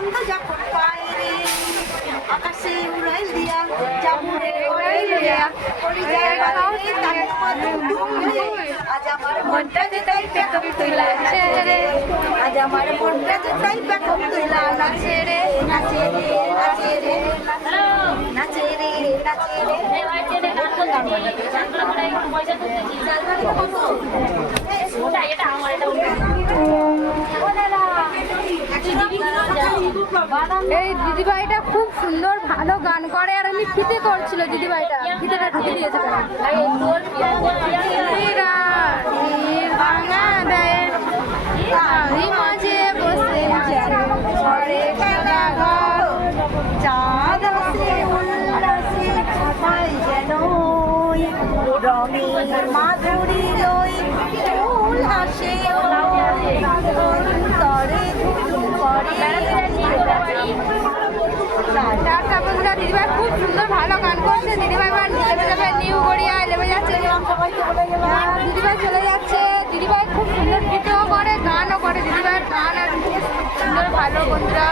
বন্ধ যখন পাই রে আকাশে উড়াই দিয়া চাবুরে উড়াই দিয়া কলিজায় বাঁধে তার দুম রে আজ আমার মনটা যে তাই পেকম তুইলা নাচে রে আজ আমার মনটা যে তাই পেকম তুইলা নাচে রে নাচে রে নাচে রে নাচে রে নাচে রে এই হইছে রে গান করতে গান করে পয়সা দিতে ওটা এটা আমার এটা এই দিদিভাইটা খুব সুন্দর ভালো গান করে আর আমি ফিতে করছিল দিদিভাইটা ফিতেটা ঢুকে দিয়েছে মাঝে বসে ঘরে খেলা ঘর চাঁদ হাসে উল্লাসে ছাপাই যেন রঙের মাধুরী লই ফুল হাসে তরে দিদিভাই খুব সুন্দর ভালো গান করছে দিদিভাই নিউ গড়িয়া নেমে যাচ্ছে দিদিভাই চলে যাচ্ছে দিদিভাই খুব সুন্দর ভিডিও করে গানও করে দিদিভাইয়ের গান আর সুন্দর ভালো বন্ধুরা